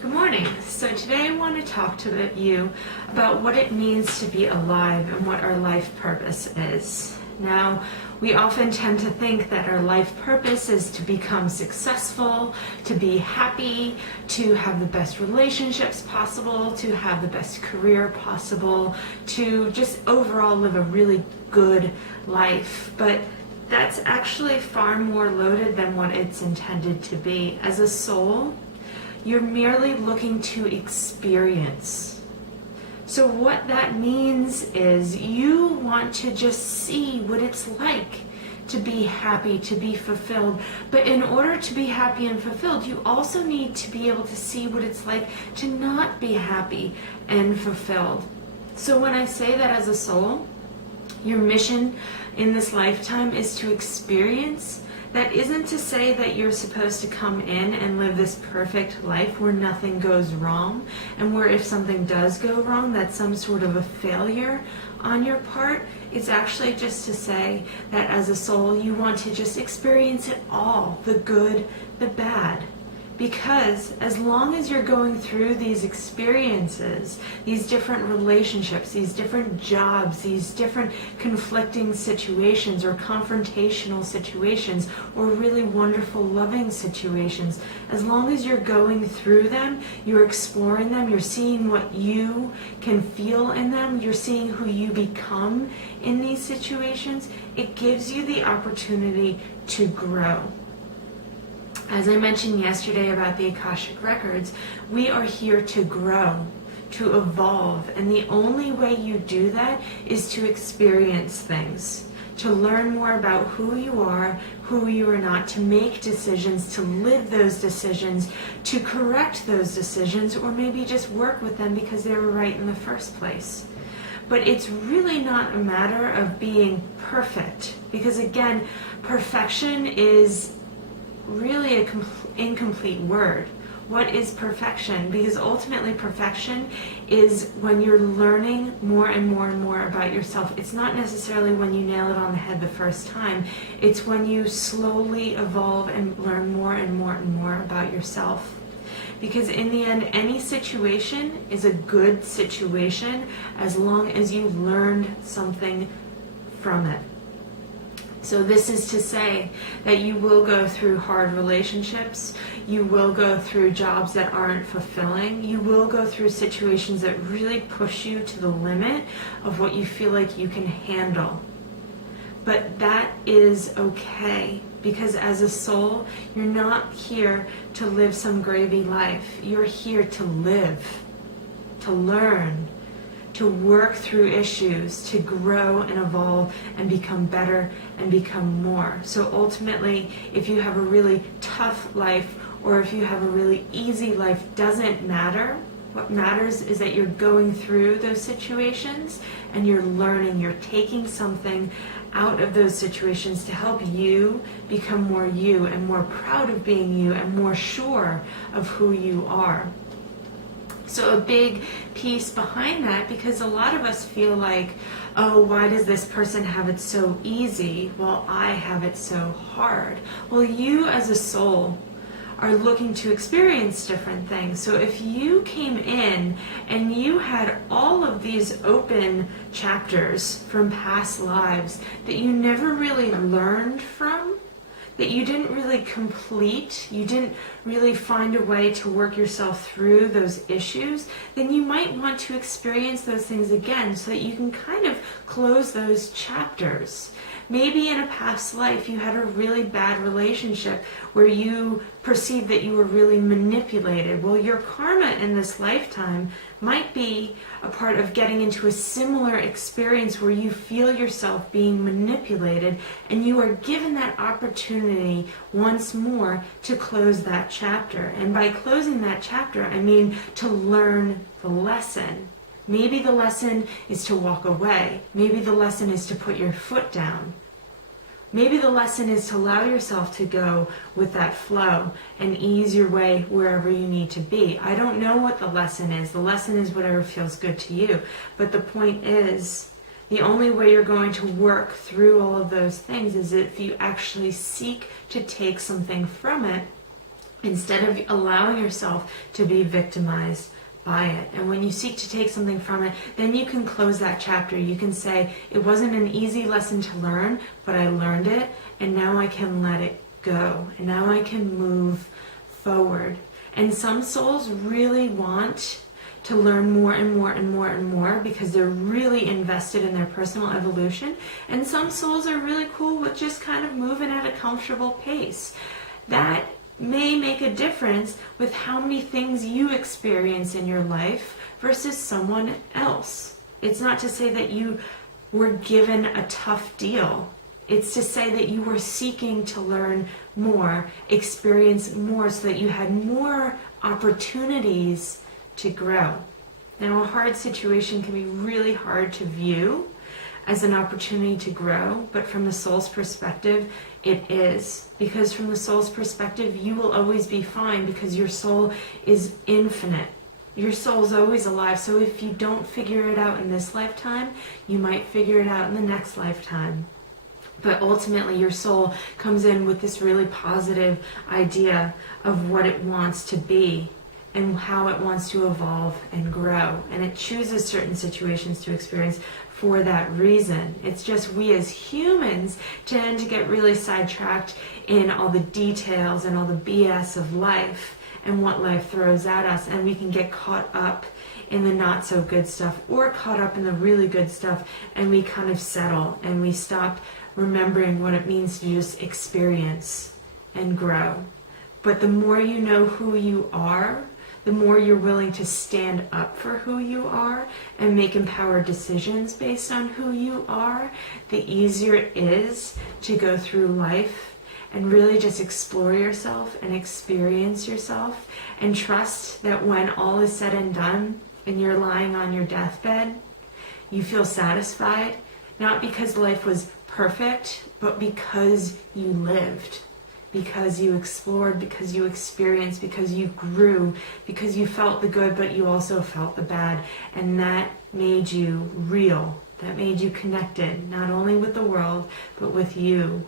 Good morning. So today I want to talk to you about what it means to be alive and what our life purpose is. Now, we often tend to think that our life purpose is to become successful, to be happy, to have the best relationships possible, to have the best career possible, to just overall live a really good life. But that's actually far more loaded than what it's intended to be. As a soul, you're merely looking to experience. So what that means is you want to just see what it's like to be happy, to be fulfilled. But in order to be happy and fulfilled, you also need to be able to see what it's like to not be happy and fulfilled. So when I say that as a soul, your mission in this lifetime is to experience. That isn't to say that you're supposed to come in and live this perfect life where nothing goes wrong, and where if something does go wrong, that's some sort of a failure on your part. It's actually just to say that as a soul, you want to just experience it all, the good, the bad. Because as long as you're going through these experiences, these different relationships, these different jobs, these different conflicting situations or confrontational situations or really wonderful loving situations, as long as you're going through them, you're exploring them, you're seeing what you can feel in them, you're seeing who you become in these situations, it gives you the opportunity to grow. As I mentioned yesterday about the Akashic Records, we are here to grow, to evolve, and the only way you do that is to experience things, to learn more about who you are not, to make decisions, to live those decisions, to correct those decisions, or maybe just work with them because they were right in the first place. But it's really not a matter of being perfect, because again, perfection is really an incomplete word. What is perfection? Because ultimately perfection is when you're learning more and more and more about yourself. It's not necessarily when you nail it on the head the first time. It's when you slowly evolve and learn more and more and more about yourself. Because in the end, any situation is a good situation as long as you learned something from it. So this is to say that you will go through hard relationships, you will go through jobs that aren't fulfilling, you will go through situations that really push you to the limit of what you feel like you can handle. But that is okay, because as a soul, you're not here to live some gravy life. You're here to live, to learn, to work through issues, to grow and evolve and become better and become more. So ultimately, if you have a really tough life or if you have a really easy life, doesn't matter. What matters is that you're going through those situations and you're learning, you're taking something out of those situations to help you become more you and more proud of being you and more sure of who you are. So a big piece behind that, because a lot of us feel like, oh, why does this person have it so easy while I have it so hard? Well, you as a soul are looking to experience different things. So if you came in and you had all of these open chapters from past lives that you never really learned from, that you didn't really complete, you didn't really find a way to work yourself through those issues, then you might want to experience those things again so that you can kind of close those chapters. Maybe in a past life you had a really bad relationship where you perceived that you were really manipulated. Well, your karma in this lifetime might be a part of getting into a similar experience where you feel yourself being manipulated, and you are given that opportunity once more to close that chapter. And by closing that chapter, I mean to learn the lesson. Maybe the lesson is to walk away. Maybe the lesson is to put your foot down. Maybe the lesson is to allow yourself to go with that flow and ease your way wherever you need to be. I don't know what the lesson is. The lesson is whatever feels good to you. But the point is, the only way you're going to work through all of those things is if you actually seek to take something from it instead of allowing yourself to be victimized by it. And when you seek to take something from it, then you can close that chapter. You can say, it wasn't an easy lesson to learn, but I learned it, and now I can let it go. And now I can move forward. And some souls really want to learn more and more and more and more because they're really invested in their personal evolution. And some souls are really cool with just kind of moving at a comfortable pace. That may make a difference with how many things you experience in your life versus someone else. It's not to say that you were given a tough deal. It's to say that you were seeking to learn more, experience more, so that you had more opportunities to grow. Now, a hard situation can be really hard to view as an opportunity to grow, but from the soul's perspective, it is. Because from the soul's perspective, you will always be fine because your soul is infinite. Your soul's always alive, so if you don't figure it out in this lifetime, you might figure it out in the next lifetime. But ultimately, your soul comes in with this really positive idea of what it wants to be and how it wants to evolve and grow. And it chooses certain situations to experience for that reason. It's just we as humans tend to get really sidetracked in all the details and all the BS of life and what life throws at us. And we can get caught up in the not so good stuff or caught up in the really good stuff, and we kind of settle and we stop remembering what it means to just experience and grow. But the more you know who you are, the more you're willing to stand up for who you are and make empowered decisions based on who you are, the easier it is to go through life and really just explore yourself and experience yourself and trust that when all is said and done and you're lying on your deathbed, you feel satisfied, not because life was perfect, but because you lived, because you explored, because you experienced, because you grew, because you felt the good, but you also felt the bad. And that made you real. That made you connected, not only with the world, but with you